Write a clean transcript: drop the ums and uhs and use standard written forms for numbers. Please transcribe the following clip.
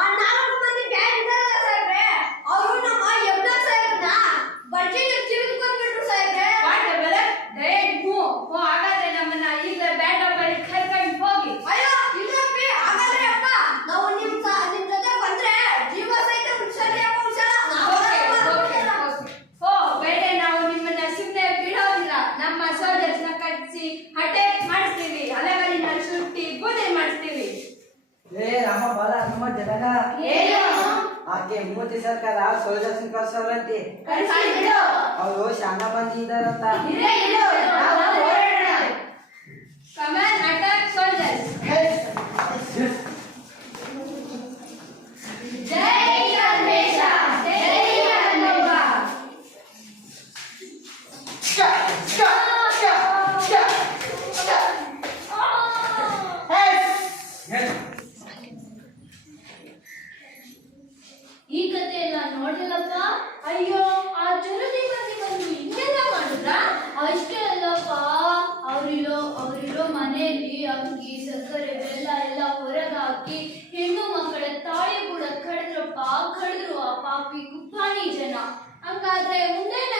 ಆ 4 ಮಂದಿ ಬ್ಯಾಗ್ ಇದ್ದಾರಲ್ಲ ಸಾಹೇಬ್ರೆ, ಅವರು ನಮ್ಮ ಎಬ್ದಾರ್ ಸಾಹೇಬ್ರನ್ನ ಬಡ್ಜೆಟ್ ತಿರುಗಿಸ್ಕೊಂಡ್ಬಿಟ್ರು ಸಾಹೇಬ್ರೆ. ವಾಟ್ ಬಲ ಡೈರೆಕ್ಟ್ ಹೋ ಹಾಗಾದ್ರೆ ನಮ್ಮನ್ನ ಈಗ ಬ್ಯಾಡ್ ಬಳಿ ಕರ್ಕೊಂಡು ಹೋಗಿ. ಅಯ್ಯೋ ಇಲ್ಲಪ್ಪಿ, ಹಾಗಾದ್ರೆ ಅಪ್ಪ ನಾವು ನಿಮ್ ಜೊತೆ ಬಂದ್ರೆ ಜೀವ ಸಹಿತ ಉಳಿಸಲ್ಲ ಹೋ ಬೇಡ, ನಾವು ನಿಮ್ಮನ್ನ ಸುಮ್ಮನೆ ಬಿಡೋದಿಲ್ಲ. ನಮ್ಮ ಸೋಲ್ಜರ್ಸ್ ನ ಕಟ್ಸಿ ಅಟ್ಯಾಕ್ ಮಾಡಿಸ್ತೀವಿ, ಅಲೆಗಳಿಂದ ಸುಟ್ಟಿ ಬೂದಿ ಮಾಡಿಸ್ತೀವಿ. ಏ ನಮ್ಮ ಬಾಲ ನಮ್ಮ ಜನಗ ಆಕೆ ಮೋದಿ ಸರ್ಕಾರ ಸೋಲ್ಜರ್ಸ್ ಕಳ್ಸವ್ರಂತೆ. ಅವರು ಶಾನ ಮಂದಿ ಇದಾರಂತ. Command attack soldiers. ಜೈ ಗಣೇಶ, ಜೈ ಗಣೇಶ. ಈ ಕತೆ ಎಲ್ಲ ನೋಡಿಲ್ಲಪ್ಪ. ಅಯ್ಯೋ, ಆ ಜುರುದಿ ಮಂದಿ ಬಂದು ಹಿಂಗೆಲ್ಲ ಮಾಡಿದ್ರ? ಅಷ್ಟೇ ಅಲ್ಲಪ್ಪ, ಅವರಿರೋ ಮನೆಯಲ್ಲಿ ಅಕ್ಕಿ ಸಕ್ಕರೆ ಬೆಲ್ಲ ಎಲ್ಲ ಹೊರಗೆ ಹಾಕಿ ಹೆಣ್ಣು ಮಕ್ಕಳ ತಾಳಿ ಕೂಡ ಕಡಿದ್ರು ಆ ಪಾಪಿ ಕುಪ್ಪಾನಿ ಜನ. ಹಂಗಾದ್ರೆ ಮುಂದೇನ